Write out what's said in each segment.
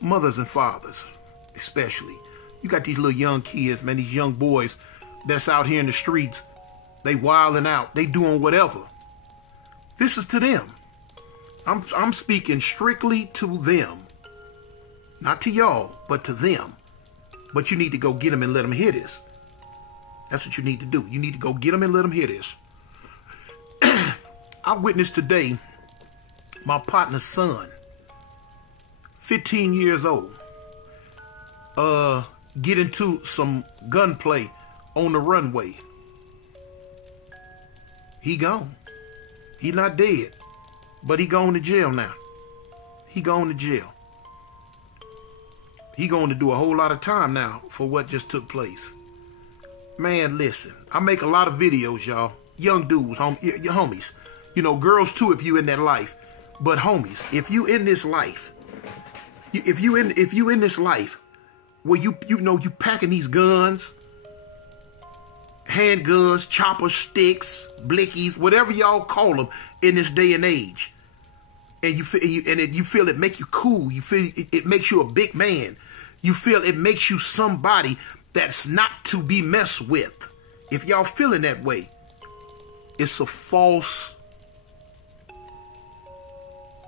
Mothers and fathers, especially. You got these little young kids, man, these young boys that's out here in the streets. They wilding out. They doing whatever. This is to them. I'm speaking strictly to them. Not to y'all, but to them. But you need to go get them and let them hear this. That's what you need to do. You need to go get them and let them hear this. I witnessed today my partner's son, 15 years old, get into some gunplay on the runway. He gone. He not dead, but he going to jail now. He going to jail. He going to do a whole lot of time now for what just took place. Man, listen, I make a lot of videos, y'all. Young dudes, your homies. You know, girls too if you in that life. But homies, if you in this life, if you in this life where you packing these guns, handguns, chopper sticks, blickies, whatever y'all call them in this day and age, and you feel it make you cool, you feel it makes you a big man, you feel it makes you somebody that's not to be messed with. If y'all feeling that way, it's a false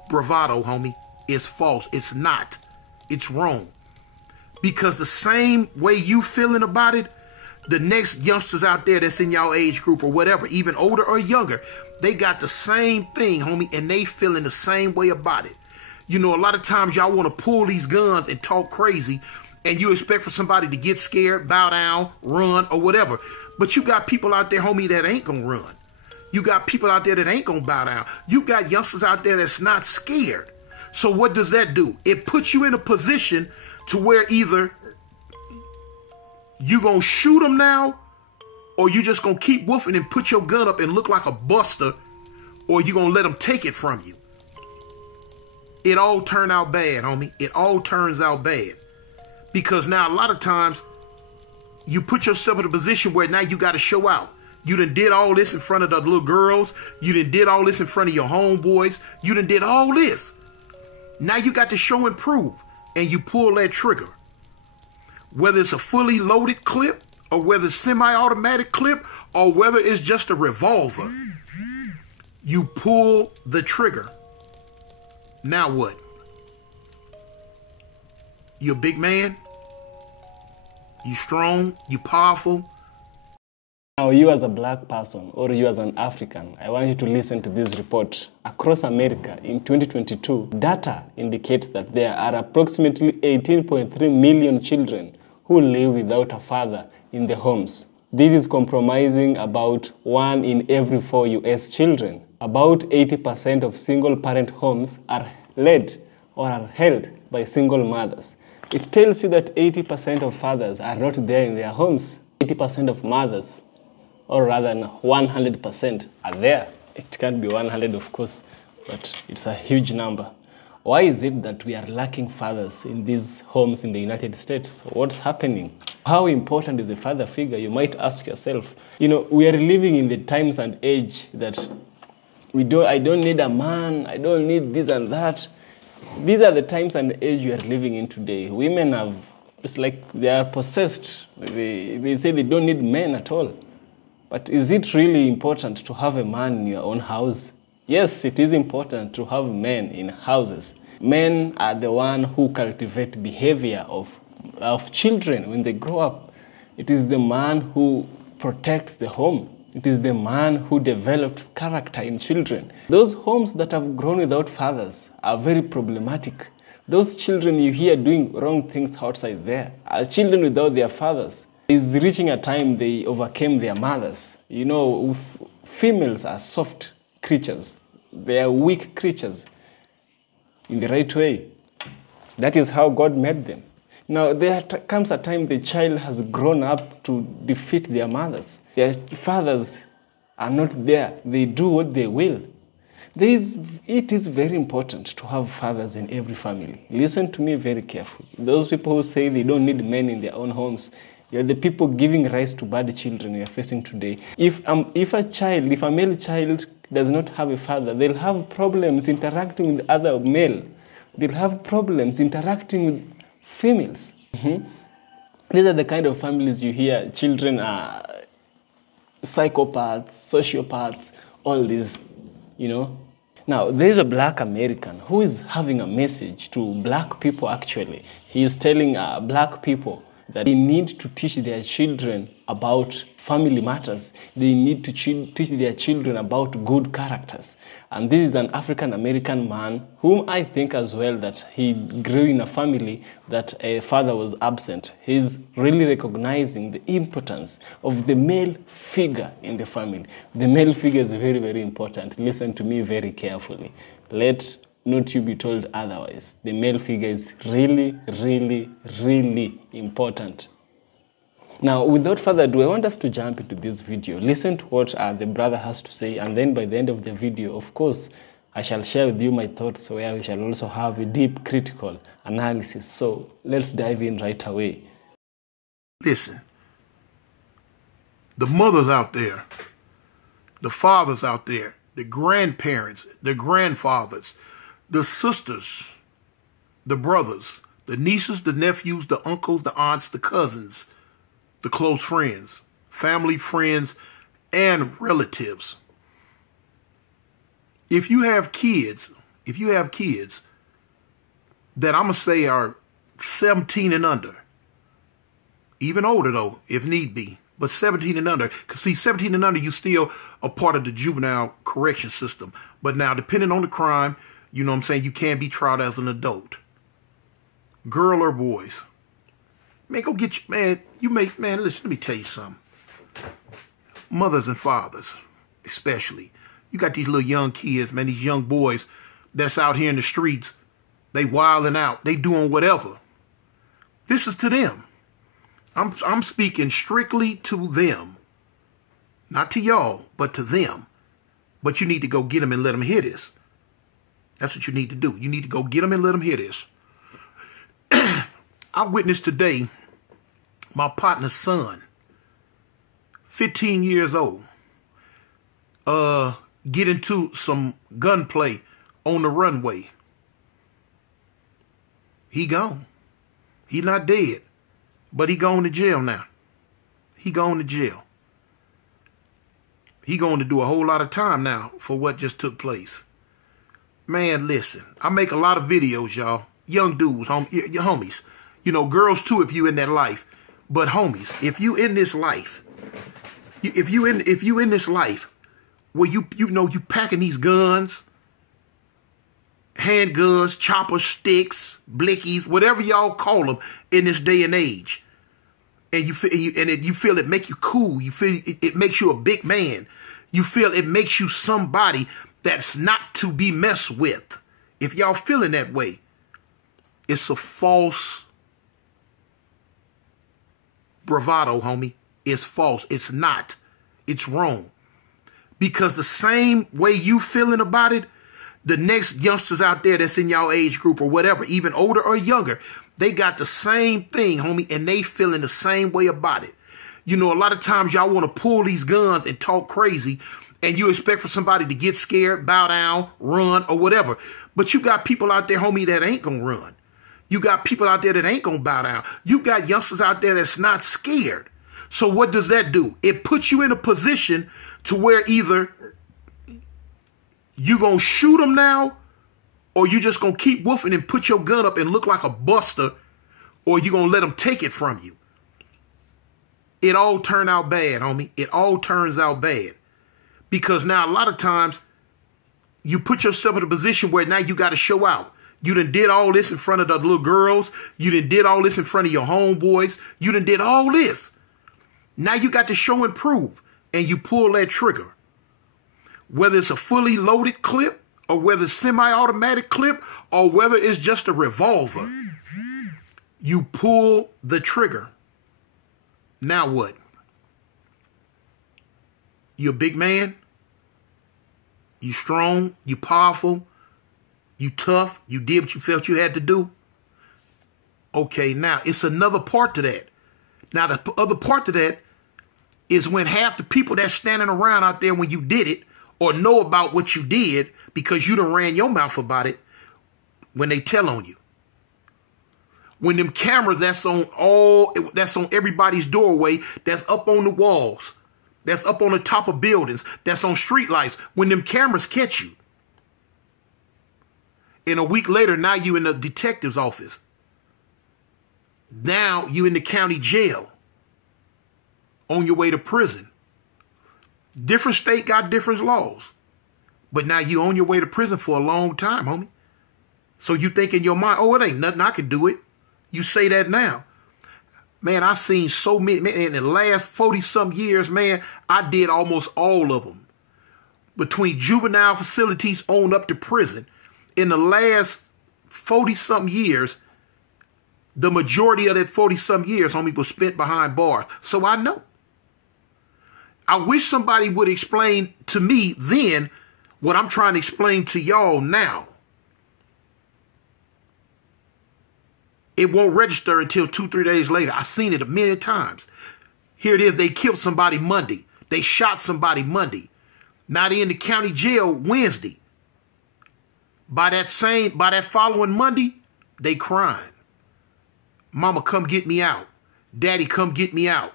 bravado, homie. It's false. It's not. It's wrong. Because the same way you feeling about it, the next youngsters out there that's in y'all age group or whatever, even older or younger, they got the same thing, homie, and they feeling the same way about it. You know, a lot of times y'all want to pull these guns and talk crazy, and you expect for somebody to get scared, bow down, run, or whatever. But you got people out there, homie, that ain't gonna run. You got people out there that ain't gonna bow down. You got youngsters out there that's not scared. So what does that do? It puts you in a position to where either you gonna shoot them now, or you just gonna keep woofing and put your gun up and look like a buster, or you gonna let them take it from you. It all turned out bad, homie. It all turns out bad. Because now a lot of times you put yourself in a position where now you got to show out. You done did all this in front of the little girls. You done did all this in front of your homeboys. You done did all this. Now you got to show and prove, and you pull that trigger. Whether it's a fully loaded clip, or whether it's semi-automatic clip, or whether it's just a revolver, you pull the trigger. Now what? You a big man? You strong? You powerful? Now, you as a black person or you as an African, I want you to listen to this report. Across America in 2022, data indicates that there are approximately 18.3 million children who live without a father in the homes. This is comprising about 1 in every 4 US children. About 80% of single-parent homes are led or are held by single mothers. It tells you that 80% of fathers are not there in their homes. 80% of mothers, or rather 100%, are there. It can't be 100, of course, but it's a huge number. Why is it that we are lacking fathers in these homes in the United States? What's happening? How important is a father figure? You might ask yourself. You know, we are living in the times and age that I don't need a man, I don't need this and that. These are the times and age we are living in today. Women have, it's like they are possessed. They say they don't need men at all. But is it really important to have a man in your own house? Yes, it is important to have men in houses. Men are the one who cultivate behavior of children when they grow up. It is the man who protects the home. It is the man who develops character in children. Those homes that have grown without fathers are very problematic. Those children you hear doing wrong things outside there are children without their fathers. It's reaching a time they overcame their mothers. You know, females are soft creatures. They are weak creatures in the right way. That is how God made them. Now, there comes a time the child has grown up to defeat their mothers. Their fathers are not there. They do what they will. It is very important to have fathers in every family. Listen to me very carefully. Those people who say they don't need men in their own homes, you're the people giving rise to bad children we are facing today. If a male child does not have a father, they'll have problems interacting with other male. They'll have problems interacting with females. These are the kind of families you hear children are psychopaths, sociopaths, all these, you know. Now, there is a black American who is having a message to black people actually. He is telling black people that they need to teach their children about family matters. They need to teach their children about good characters. And this is an African American man whom I think as well that he grew in a family that a father was absent. He's really recognizing the importance of the male figure in the family. The male figure is very, very important. Listen to me very carefully. Let not you be told otherwise. The male figure is really, really, really important. Now, without further ado, I want us to jump into this video. Listen to what the brother has to say, and then by the end of the video, of course, I shall share with you my thoughts where we shall also have a deep critical analysis. So let's dive in right away. Listen, the mothers out there, the fathers out there, the grandparents, the grandfathers, the sisters, the brothers, the nieces, the nephews, the uncles, the aunts, the cousins, the close friends, family, friends, and relatives. If you have kids that I'm going to say are 17 and under, even older though, if need be, but 17 and under, because see, 17 and under, you still a part of the juvenile correction system. But now, depending on the crime, you know what I'm saying, you can be tried as an adult. Girl or boys. Man, go get you, man, listen, let me tell you something. Mothers and fathers, especially. You got these little young kids, man, these young boys that's out here in the streets. They wilding out. They doing whatever. This is to them. I'm speaking strictly to them. Not to y'all, but to them. But you need to go get them and let them hear this. That's what you need to do. You need to go get them and let them hear this. I witnessed today my partner's son, 15 years old, get into some gunplay on the runway. He gone. He not dead, but he going to jail now. He going to jail. He going to do a whole lot of time now for what just took place. Man, listen, I make a lot of videos, y'all. Young dudes, your homies. You know, girls too, if you in that life. But homies, if you in this life, if you in this life where you know you packing these guns, handguns, chopper sticks, blickies, whatever y'all call them in this day and age, and you feel it make you cool, you feel it makes you a big man, you feel it makes you somebody that's not to be messed with. If y'all feeling that way, it's a false bravado, homie. It's false. It's not. It's wrong. Because the same way you feeling about it, the next youngsters out there that's in y'all age group or whatever, even older or younger, they got the same thing, homie, and they feeling the same way about it. You know, a lot of times y'all want to pull these guns and talk crazy, and you expect for somebody to get scared, bow down, run, or whatever. But you got people out there, homie, that ain't going to run. You got people out there that ain't going to bow down. You got youngsters out there that's not scared. So what does that do? It puts you in a position to where either you going to shoot them now, or you just going to keep woofing and put your gun up and look like a buster, or you going to let them take it from you. It all turned out bad, homie. It all turns out bad. Because now a lot of times you put yourself in a position where now you got to show out. You done did all this in front of the little girls. You done did all this in front of your homeboys. You done did all this. Now you got to show and prove, and you pull that trigger. Whether it's a fully loaded clip, or whether it's semi-automatic clip, or whether it's just a revolver, you pull the trigger. Now what? You a big man? You strong? You powerful? You tough? You did what you felt you had to do? Okay, now it's another part to that. Now the other part to that is when half the people that's standing around out there when you did it, or know about what you did because you done ran your mouth about it, when they tell on you. When them cameras that's on everybody's doorway, that's up on the walls, that's up on the top of buildings, that's on street lights, when them cameras catch you. And a week later, now you in the detective's office. Now you in the county jail on your way to prison. Different state got different laws. But now you on your way to prison for a long time, homie. So you think in your mind, oh, it ain't nothing, I can do it. You say that now. Man, I seen so many, man, in the last 40-something years, man, I did almost all of them. Between juvenile facilities on up to prison. In the last 40-something years, the majority of that 40-something years, homie, was spent behind bars. So I know. I wish somebody would explain to me then what I'm trying to explain to y'all now. It won't register until 2-3 days later. I've seen it a million times. Here it is. They killed somebody Monday. They shot somebody Monday. Now they in the county jail Wednesday. By that following Monday, they crying. Mama, come get me out. Daddy, come get me out.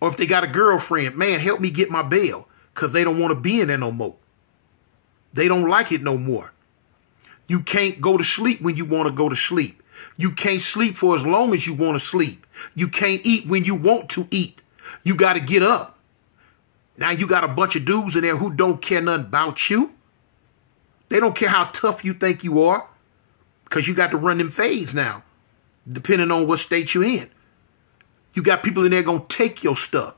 Or if they got a girlfriend, man, help me get my bail. Because they don't want to be in there no more. They don't like it no more. You can't go to sleep when you want to go to sleep. You can't sleep for as long as you want to sleep. You can't eat when you want to eat. You got to get up. Now you got a bunch of dudes in there who don't care nothing about you. They don't care how tough you think you are. Because you got to run them fades now. Depending on what state you're in. You got people in there going to take your stuff.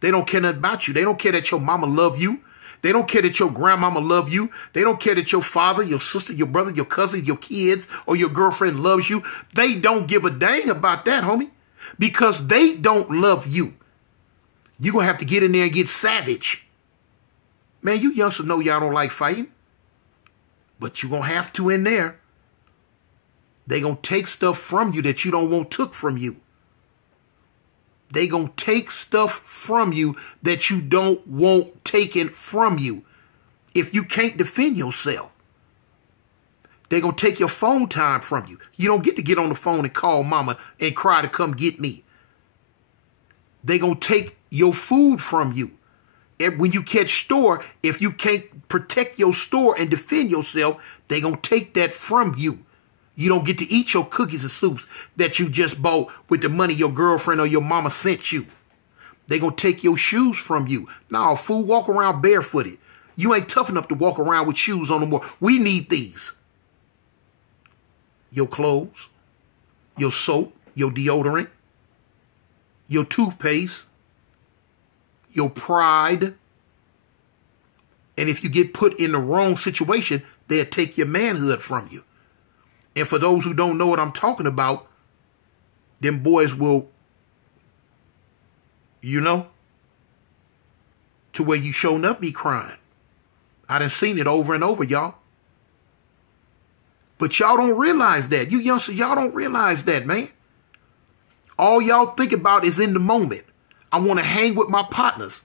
They don't care nothing about you. They don't care that your mama love you. They don't care that your grandmama love you. They don't care that your father, your sister, your brother, your cousin, your kids, or your girlfriend loves you. They don't give a dang about that, homie. Because they don't love you. You're going to have to get in there and get savage. Man, you youngsters know y'all don't like fighting. But you're going to have to in there. They going to take stuff from you that you don't want took from you. They going to take stuff from you that you don't want taken from you. If you can't defend yourself. They going to take your phone time from you. You don't get to get on the phone and call mama and cry to come get me. They going to take your food from you. And when you catch store, if you can't protect your store and defend yourself, they going to take that from you. You don't get to eat your cookies and soups that you just bought with the money your girlfriend or your mama sent you. They gonna take your shoes from you. Nah, fool, walk around barefooted. You ain't tough enough to walk around with shoes on no more. We need these. Your clothes, your soap, your deodorant, your toothpaste, your pride. And if you get put in the wrong situation, they'll take your manhood from you. And for those who don't know what I'm talking about, them boys will, you know, to where you showing up be crying. I done seen it over and over, y'all. But y'all don't realize that. You youngsters, y'all don't realize that, man. All y'all think about is in the moment. I want to hang with my partners.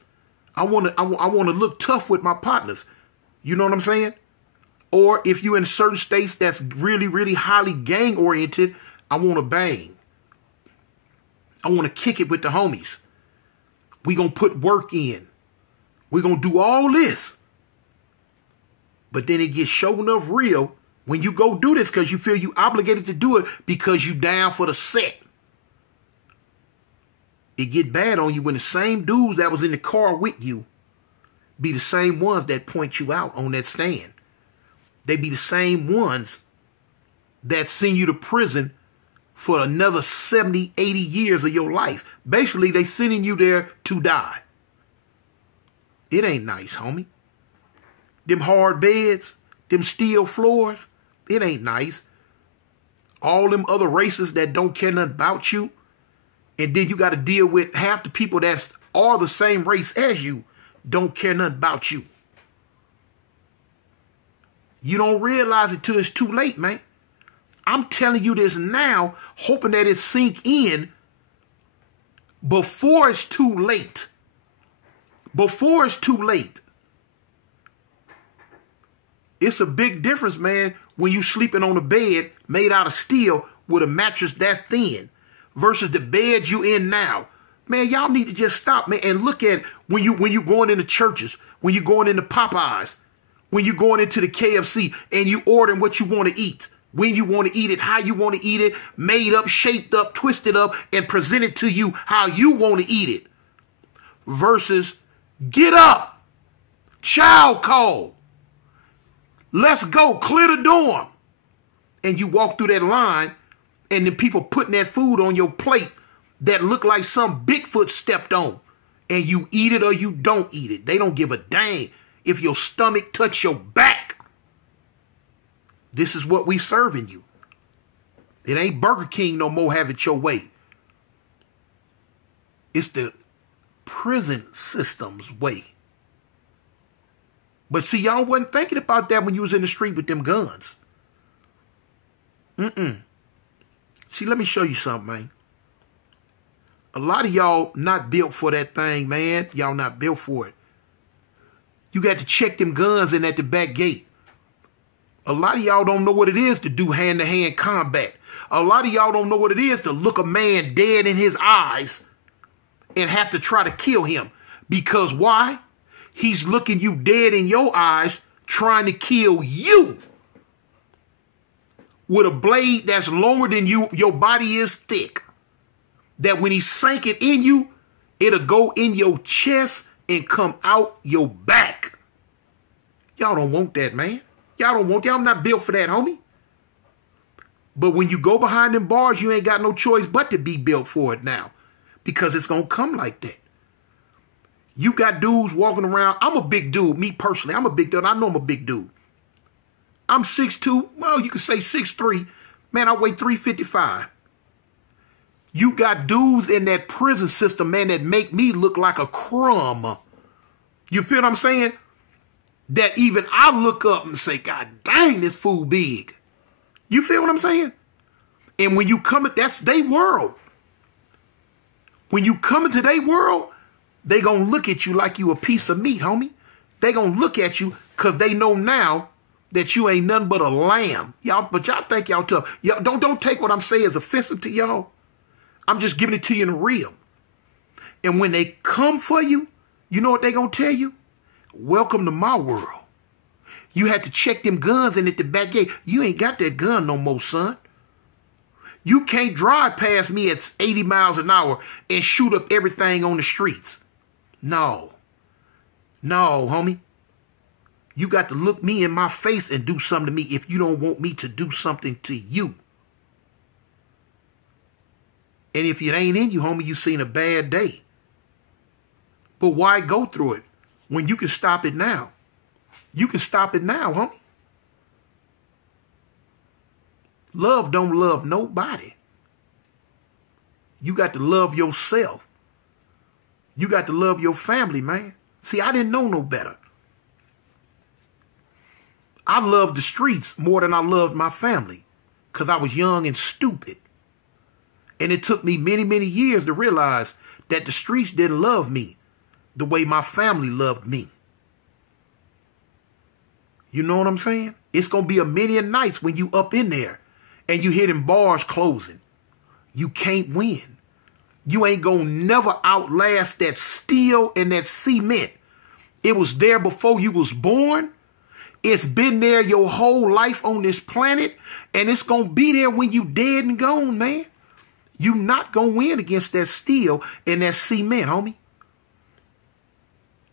I want to look tough with my partners. You know what I'm saying? Or if you're in certain states that's really, really highly gang-oriented, I want to bang. I want to kick it with the homies. We going to put work in. We're going to do all this. But then it gets show enough real when you go do this because you feel you obligated to do it because you down for the set. It get bad on you when the same dudes that was in the car with you be the same ones that point you out on that stand. They be the same ones that send you to prison for another 70, 80 years of your life. Basically, they sending you there to die. It ain't nice, homie. Them hard beds, them steel floors, it ain't nice. All them other races that don't care nothing about you. And then you got to deal with half the people that are the same race as you don't care nothing about you. You don't realize it till it's too late, man. I'm telling you this now, hoping that it sink in before it's too late. Before it's too late. It's a big difference, man, when you sleeping on a bed made out of steel with a mattress that thin versus the bed you in now. Man, y'all need to just stop, man, and look at when you going into churches, when you going into Popeyes, when you going into the KFC and you ordering what you want to eat, when you want to eat it, how you want to eat it, made up, shaped up, twisted up, and presented to you how you want to eat it. Versus get up, child call, let's go, clear the dorm. And you walk through that line and then people putting that food on your plate that look like some Bigfoot stepped on, and you eat it or you don't eat it. They don't give a dang if your stomach touch your back. This is what we serving you. It ain't Burger King no more, have it your way. It's the prison system's way. But see, y'all wasn't thinking about that when you was in the street with them guns. See, let me show you something, man. A lot of y'all not built for that thing, man. Y'all not built for it. You got to check them guns in at the back gate. A lot of y'all don't know what it is to do hand-to-hand combat. A lot of y'all don't know what it is to look a man dead in his eyes and have to try to kill him. Because why? He's looking you dead in your eyes, trying to kill you with a blade that's longer than you. Your body is thick. That when he sank it in you, it'll go in your chest and come out your back. Y'all don't want that, man. Y'all don't want that. I'm not built for that, homie. But when you go behind them bars, you ain't got no choice but to be built for it now. Because it's going to come like that. You got dudes walking around. I'm a big dude. Me personally, I'm a big dude. I know I'm a big dude. I'm 6'2". Well, you could say 6'3". Man, I weigh 355. You got dudes in that prison system, man, that make me look like a crumb. You feel what I'm saying? That even I look up and say, God dang, this fool big. You feel what I'm saying? And when you come at, that's their world. When you come into their world, they gonna look at you like you a piece of meat, homie. They gonna look at you because they know now that you ain't nothing but a lamb. Y'all, but y'all think y'all tough. Y'all don't take what I'm saying as offensive to y'all. I'm just giving it to you in the real. And when they come for you, you know what they gonna tell you? Welcome to my world. You had to check them guns in at the back gate. You ain't got that gun no more, son. You can't drive past me at 80 miles an hour and shoot up everything on the streets. No. No, homie. You got to look me in my face and do something to me if you don't want me to do something to you. And if it ain't in you, homie, you seen a bad day. But why go through it when you can stop it now? You can stop it now, homie. Love don't love nobody. You got to love yourself. You got to love your family, man. See, I didn't know no better. I loved the streets more than I loved my family because I was young and stupid. And it took me many, many years to realize that the streets didn't love me the way my family loved me. You know what I'm saying? It's going to be a million nights when you up in there and you hear them bars closing. You can't win. You ain't going to never outlast that steel and that cement. It was there before you was born. It's been there your whole life on this planet. And it's going to be there when you dead and gone, man. You not going to win against that steel and that cement, homie.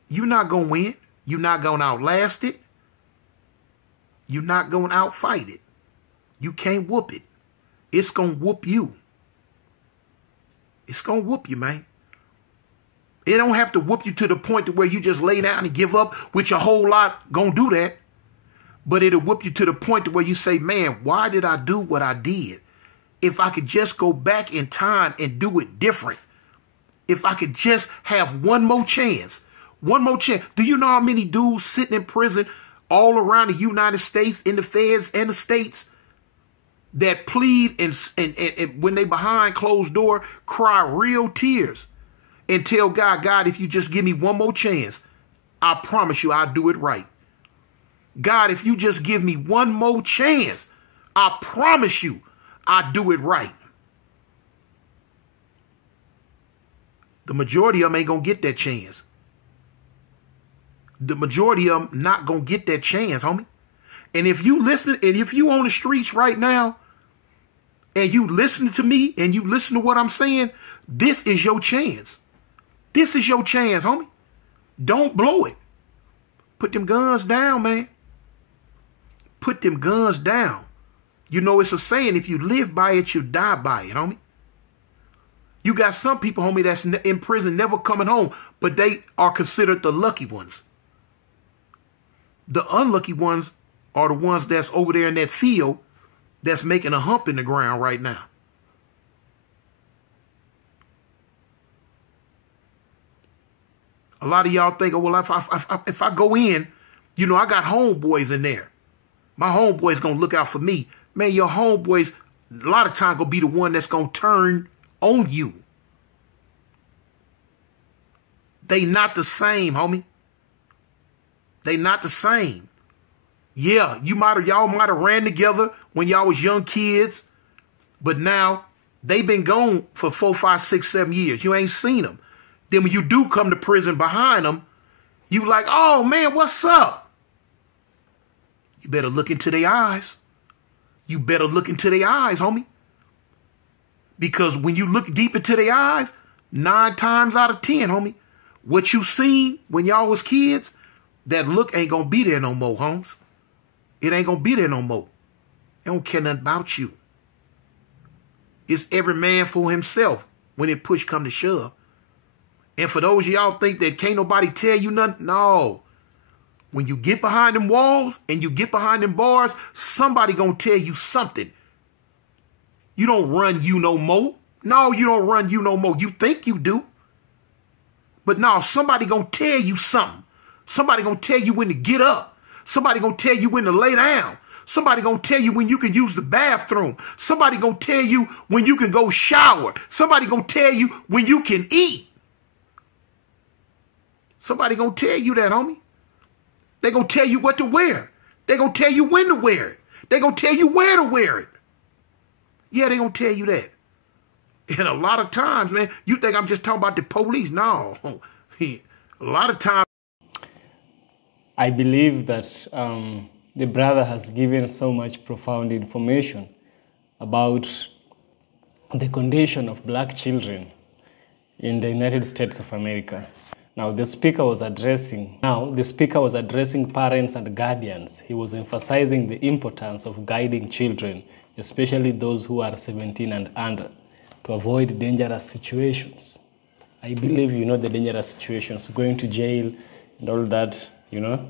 You not going to win. You not going to outlast it. You not going to outfight it. You can't whoop it. It's going to whoop you. It's going to whoop you, man. It don't have to whoop you to the point to where you just lay down and give up, which a whole lot going to do that. But it'll whoop you to the point to where you say, man, why did I do what I did? If I could just go back in time and do it different. If I could just have one more chance. One more chance. Do you know how many dudes sitting in prison all around the United States, in the feds and the states, that plead and when they behind closed door, cry real tears and tell God, God, if you just give me one more chance, I promise you I'll do it right. God, if you just give me one more chance, I promise you I'll do it right. The majority of them ain't going to get that chance. The majority of them not going to get that chance, homie. And if you listen, and if you on the streets right now, and you listen to me, and you listen to what I'm saying, this is your chance. This is your chance, homie. Don't blow it. Put them guns down, man. Put them guns down. You know, it's a saying, if you live by it, you die by it, homie. You got some people, homie, that's in prison, never coming home, but they are considered the lucky ones. The unlucky ones are the ones that's over there in that field that's making a hump in the ground right now. A lot of y'all think, oh, well, if I go in, you know, I got homeboys in there. My homeboy's going to look out for me. Man, your homeboys, a lot of times, going to be the one that's going to turn on you. They not the same, homie. They not the same. Yeah, y'all might have ran together when y'all was young kids, but now they been gone for 4, 5, 6, 7 years. You ain't seen them. Then when you do come to prison behind them, you like, oh man, what's up? You better look into their eyes. You better look into their eyes, homie. Because when you look deep into their eyes, 9 times out of 10, homie, what you seen when y'all was kids, that look ain't gonna be there no more, homes. It ain't gonna be there no more. They don't care nothing about you. It's every man for himself when it push come to shove. And for those of y'all think that can't nobody tell you nothing, no. When you get behind them walls and you get behind them bars, somebody gonna tell you something. You don't run you no more. No, you don't run you no more. You think you do. But no, somebody gonna tell you something. Somebody gonna tell you when to get up. Somebody gonna tell you when to lay down. Somebody gonna tell you when you can use the bathroom. Somebody gonna tell you when you can go shower. Somebody gonna tell you when you can eat. Somebody gonna tell you that, homie. They gonna tell you what to wear. They gonna tell you when to wear it. They gonna tell you where to wear it. Yeah, they gonna tell you that. And a lot of times, man, you think I'm just talking about the police. No. A lot of times. I believe that the brother has given so much profound information about the condition of black children in the United States of America. Now, the speaker was addressing parents and guardians. He was emphasizing the importance of guiding children, especially those who are 17 and under, to avoid dangerous situations. I believe you know the dangerous situations, going to jail and all that, you know.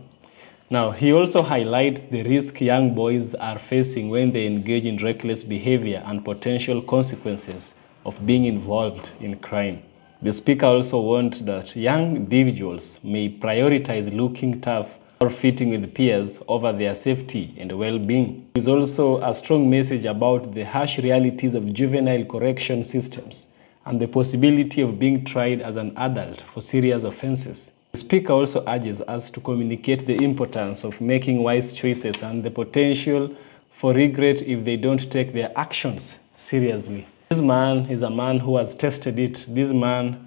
Now, he also highlights the risk young boys are facing when they engage in reckless behavior and potential consequences of being involved in crime. The speaker also warned that young individuals may prioritize looking tough or fitting with peers over their safety and well-being. There is also a strong message about the harsh realities of juvenile correction systems and the possibility of being tried as an adult for serious offenses. The speaker also urges us to communicate the importance of making wise choices and the potential for regret if they don't take their actions seriously. This man is a man who has tested it. This man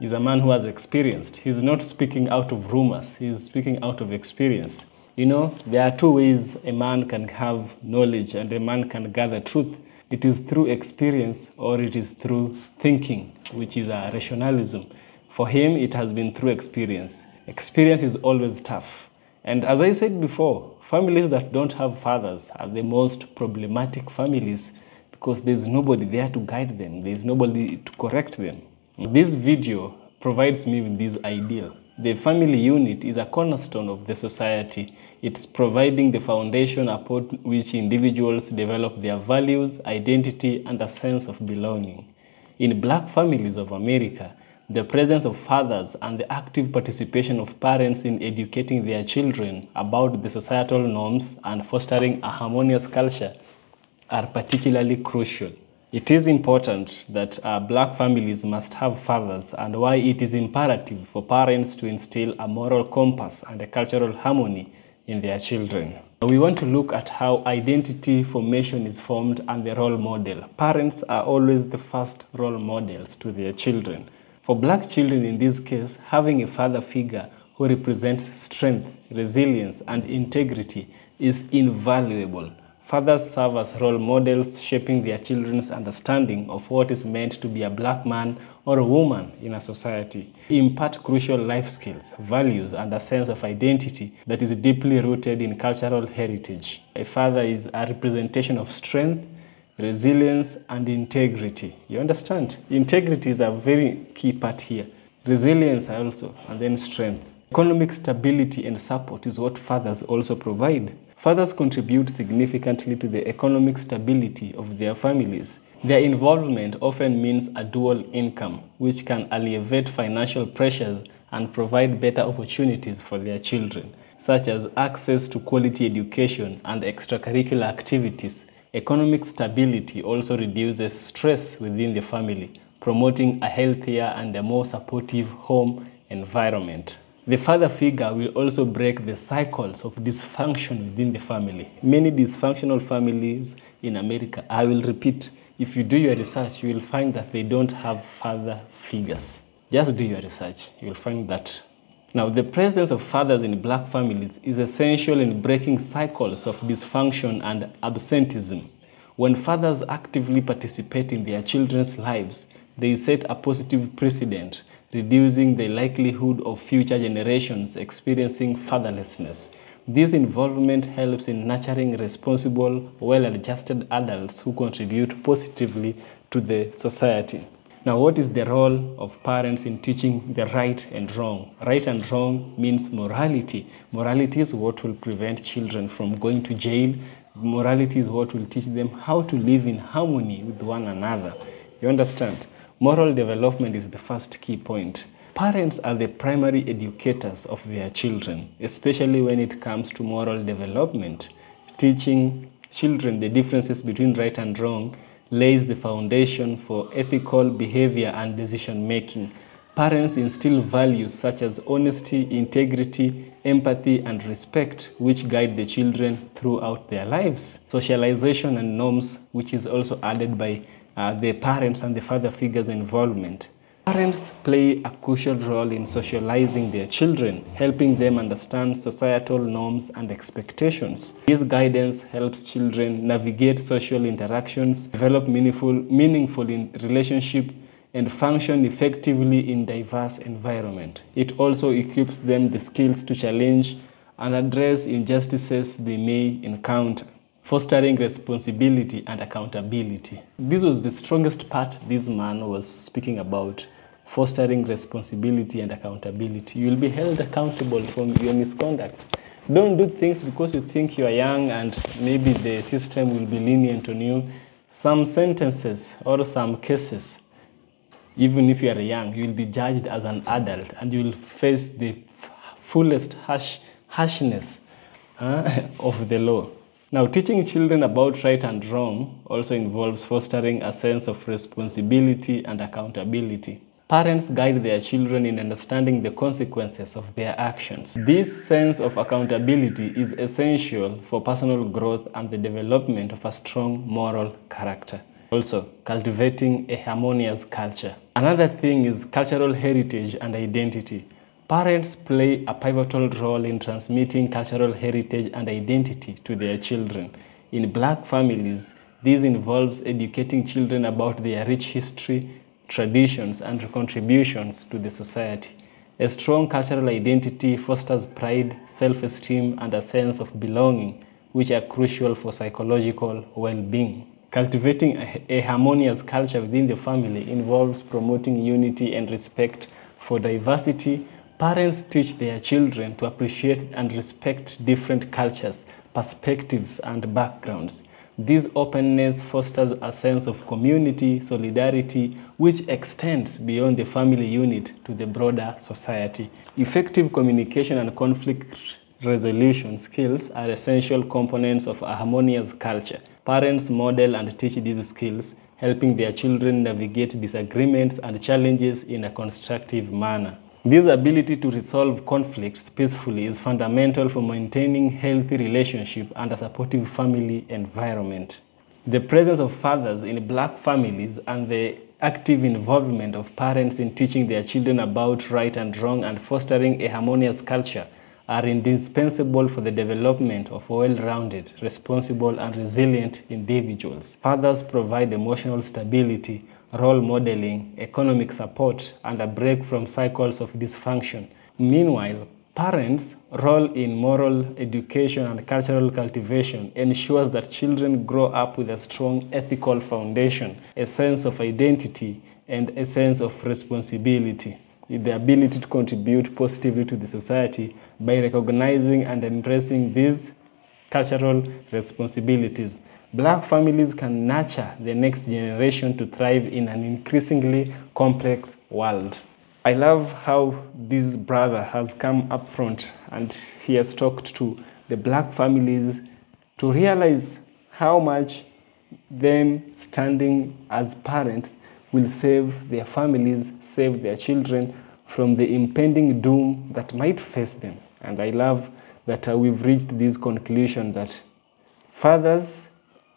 is a man who has experienced. He's not speaking out of rumors. He's speaking out of experience. You know, there are 2 ways a man can have knowledge and a man can gather truth. It is through experience or it is through thinking, which is a rationalism. For him, it has been through experience. Experience is always tough. And as I said before, families that don't have fathers are the most problematic families because there's nobody there to guide them. There's nobody to correct them. This video provides me with this ideal. The family unit is a cornerstone of the society. It's providing the foundation upon which individuals develop their values, identity, and a sense of belonging. In black families of America, the presence of fathers and the active participation of parents in educating their children about the societal norms and fostering a harmonious culture are particularly crucial. It is important that black families must have fathers, and why it is imperative for parents to instill a moral compass and a cultural harmony in their children. We want to look at how identity formation is formed and the role model. Parents are always the first role models to their children. For black children in this case, having a father figure who represents strength, resilience, and integrity is invaluable. Fathers serve as role models, shaping their children's understanding of what is meant to be a black man or a woman in a society. They impart crucial life skills, values, and a sense of identity that is deeply rooted in cultural heritage. A father is a representation of strength, resilience, and integrity. You understand? Integrity is a very key part here. Resilience also, and then strength. Economic stability and support is what fathers also provide. Fathers contribute significantly to the economic stability of their families. Their involvement often means a dual income, which can alleviate financial pressures and provide better opportunities for their children, such as access to quality education and extracurricular activities. Economic stability also reduces stress within the family, promoting a healthier and a more supportive home environment. The father figure will also break the cycles of dysfunction within the family. Many dysfunctional families in America, I will repeat, if you do your research, you will find that they don't have father figures. Just do your research, you will find that. Now, the presence of fathers in black families is essential in breaking cycles of dysfunction and absenteeism. When fathers actively participate in their children's lives, they set a positive precedent, reducing the likelihood of future generations experiencing fatherlessness. This involvement helps in nurturing responsible, well-adjusted adults who contribute positively to the society. Now, what is the role of parents in teaching the right and wrong? Right and wrong means morality. Morality is what will prevent children from going to jail. Morality is what will teach them how to live in harmony with one another. You understand? Moral development is the first key point. Parents are the primary educators of their children, especially when it comes to moral development. Teaching children the differences between right and wrong lays the foundation for ethical behavior and decision making. Parents instill values such as honesty, integrity, empathy, and respect, which guide the children throughout their lives. Socialization and norms, which is also added by the parents and the father figure's involvement. Parents play a crucial role in socializing their children, helping them understand societal norms and expectations. This guidance helps children navigate social interactions, develop meaningful relationship, and function effectively in diverse environment. It also equips them the skills to challenge and address injustices they may encounter, fostering responsibility and accountability. This was the strongest part this man was speaking about, fostering responsibility and accountability. You will be held accountable for your misconduct. Don't do things because you think you are young and maybe the system will be lenient on you. Some sentences or some cases, even if you are young, you will be judged as an adult and you will face the fullest harshness of the law. Now, teaching children about right and wrong also involves fostering a sense of responsibility and accountability. Parents guide their children in understanding the consequences of their actions. This sense of accountability is essential for personal growth and the development of a strong moral character. Also, cultivating a harmonious culture. Another thing is cultural heritage and identity. Parents play a pivotal role in transmitting cultural heritage and identity to their children. In black families, this involves educating children about their rich history, traditions, and contributions to the society. A strong cultural identity fosters pride, self-esteem, and a sense of belonging, which are crucial for psychological well-being. Cultivating a harmonious culture within the family involves promoting unity and respect for diversity. Parents teach their children to appreciate and respect different cultures, perspectives, and backgrounds. This openness fosters a sense of community, solidarity, which extends beyond the family unit to the broader society. Effective communication and conflict resolution skills are essential components of a harmonious culture. Parents model and teach these skills, helping their children navigate disagreements and challenges in a constructive manner. This ability to resolve conflicts peacefully is fundamental for maintaining healthy relationships and a supportive family environment. The presence of fathers in black families and the active involvement of parents in teaching their children about right and wrong and fostering a harmonious culture are indispensable for the development of well-rounded, responsible, and resilient individuals. Fathers provide emotional stability, role modeling, economic support, and a break from cycles of dysfunction. Meanwhile, parents' role in moral education and cultural cultivation ensures that children grow up with a strong ethical foundation, a sense of identity, and a sense of responsibility, with the ability to contribute positively to the society by recognizing and embracing these cultural responsibilities. Black families can nurture the next generation to thrive in an increasingly complex world. I love how this brother has come up front and he has talked to the black families to realize how much them standing as parents will save their families, save their children from the impending doom that might face them. And I love that we've reached this conclusion that fathers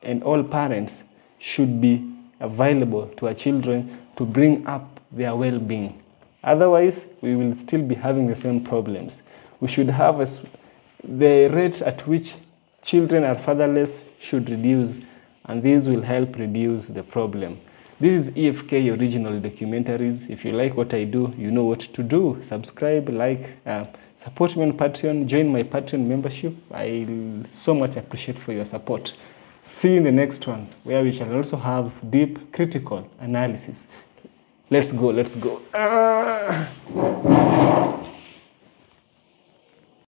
and all parents should be available to our children to bring up their well-being. Otherwise, we will still be having the same problems. We should have the rate at which children are fatherless should reduce, and this will help reduce the problem. This is EFK Original Documentaries. If you like what I do, you know what to do. Subscribe, like, support me on Patreon, join my Patreon membership. I so much appreciate for your support. See you in the next one, where we shall also have deep critical analysis. Let's go, let's go.